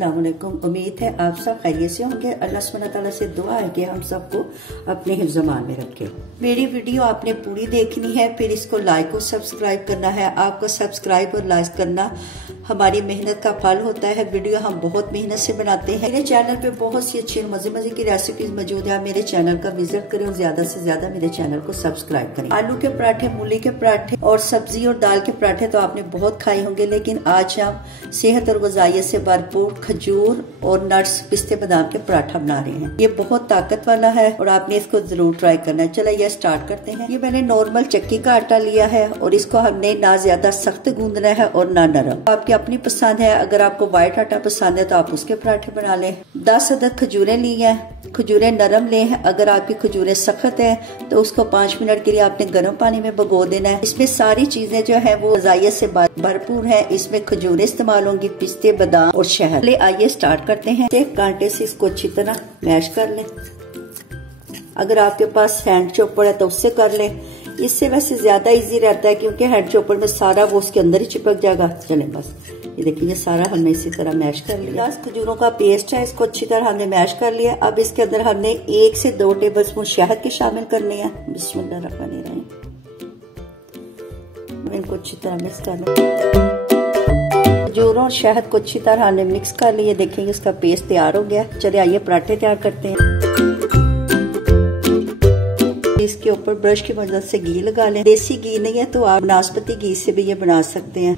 अस्सलाम वालेकुम। उम्मीद है आप सब खैरियत से होंगे। अल्लाह सुब्हानहू तआला से दुआ है कि हम सबको अपने हिफ्ज़-ए-मान में रखे। मेरी वीडियो आपने पूरी देखनी है, फिर इसको लाइक और सब्सक्राइब करना है। आपको सब्सक्राइब और लाइक करना हमारी मेहनत का फल होता है। वीडियो हम बहुत मेहनत से बनाते हैं। मेरे चैनल पे बहुत सी अच्छी मजे मजे की रेसिपीज मौजूद है। मेरे चैनल का विजिट करें और ज्यादा से ज्यादा मेरे चैनल को सब्सक्राइब करें। आलू के पराठे, मूली के पराठे और सब्जी और दाल के पराठे तो आपने बहुत खाए होंगे, लेकिन आज हम सेहत और वज़ाइयत से भरपूर खजूर और नट्स, पिस्ते, बादाम के पराठा बना रहे हैं। ये बहुत ताकत वाला है और आपने इसको जरूर ट्राई करना है। चलो ये स्टार्ट करते हैं। ये मैंने नॉर्मल चक्की का आटा लिया है और इसको हमने ना ज्यादा सख्त गूंदना है और ना नरम। आपकी अपनी पसंद है। अगर आपको व्हाइट आटा पसंद है तो आप उसके पराठे बना लें। 10 अदद खजूरें ली हैं। खजूरें नरम लें। अगर आपकी खजूरें सख्त है तो उसको 5 मिनट के लिए आपने गर्म पानी में भिगो देना है। इसमें सारी चीजें जो है वो वज़ाइयत से भरपूर है। इसमें खजूरें इस्तेमाल होंगी, पिस्ते, बादाम और शहद। ले आइए स्टार्ट करते हैं। एक कांटे से इसको अच्छी तरह मैश कर लें। अगर आपके पास हैंड चॉपर है तो उससे कर लें। इससे वैसे ज्यादा इजी रहता है क्योंकि हैंड चॉपर में सारा वो उसके अंदर ही चिपक जाएगा। चले बस ये देखिए, ये सारा हमने इसी तरह मैश कर लिया। खजूरों का पेस्ट है, इसको अच्छी तरह हमने मैश कर लिया। अब इसके अंदर हमने 1 से 2 टेबलस्पून शहद के शामिल करने हैं। बिस्मिल्लाह रहमान रहीम। इनको अच्छी तरह मिक्स कर लें। खजूरों और शहद को अच्छी तरह हमने मिक्स कर लिया। देखेंगे इसका पेस्ट तैयार हो गया। चले आइए पराठे तैयार करते हैं। इसके ऊपर ब्रश की मदद से घी लगा लें। देसी घी नहीं है तो आप नाशपाती घी से भी ये बना सकते हैं।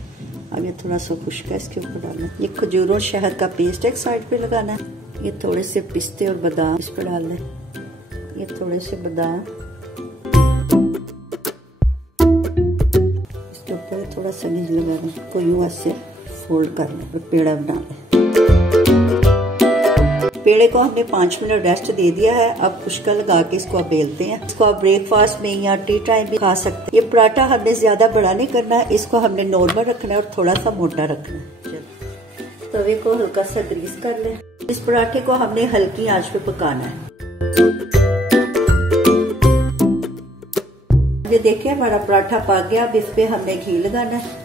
अब ये थोड़ा सा खुश्क है, इसके ऊपर डालना। ये खजूरों और शहद का पेस्ट एक साइड पे लगाना है। ये थोड़े से पिस्ते और बादाम इस पर डाल दें। ये थोड़े से बादाम, इसके ऊपर थोड़ा सा घी लगा दें। इसको यूं ऐसे फोल्ड कर लें और पेड़ा बना लें। पेड़े को हमने 5 मिनट रेस्ट दे दिया है। अब खुश्का लगा के इसको आप बेलते हैं। इसको आप ब्रेकफास्ट में या टी टाइम भी खा सकते हैं। ये पराठा हमने ज्यादा बड़ा नहीं करना है, इसको हमने नॉर्मल रखना है और थोड़ा सा मोटा रखना है। तवे को हल्का सा ग्रीस कर लें। इस पराठे को हमने हल्की आंच पे पकाना है। ये देखिए हमारा पराठा पक गया। अब इस पे हमने घी लगाना है।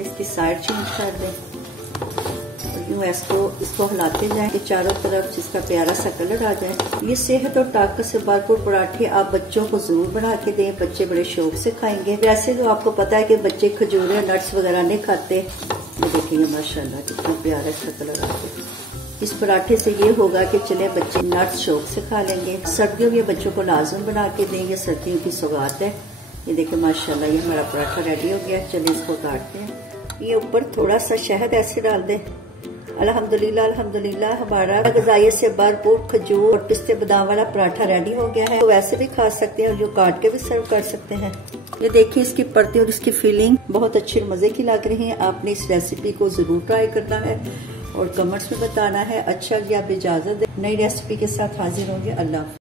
इसकी साइड चेंज कर दें और यूं इसको हिलाते जाएं कि चारों तरफ जिसका प्यारा सा कलर आ जाए। ये सेहत और ताकत से भरपूर पराठे आप बच्चों को जरूर बना के दें। बच्चे बड़े शौक से खाएंगे। वैसे तो आपको पता है कि बच्चे खजूरें, नट्स वगैरह नहीं खाते। ये देखिए माशाल्लाह कितना प्यारा सा कलर आ गया। इस पराठे से ये होगा कि चले बच्चे नट्स शौक से खा लेंगे। सर्दियों में बच्चों को लाजम बना के देंगे, सर्दियों की सौगात है। ये देखिए माशाल्लाह ये हमारा पराठा रेडी हो गया। चलिए इसको काटते हैं। ये ऊपर थोड़ा सा शहद ऐसे डाल दें। अल्हम्दुलिल्लाह अल्हम्दुलिल्लाह हमारा ग़िज़ाइयत से भरपूर खजूर और पिस्ते बादाम वाला पराठा रेडी हो गया है। तो वैसे भी खा सकते हैं और जो काट के भी सर्व कर सकते हैं। ये देखिए इसकी परतें और इसकी फीलिंग बहुत अच्छी मजे की लग रही है। आपने इस रेसिपी को जरूर ट्राई करना है और कमेंट्स में बताना है। अच्छा जी, आप इजाजत दें। नई रेसिपी के साथ हाजिर होंगे। अल्लाह।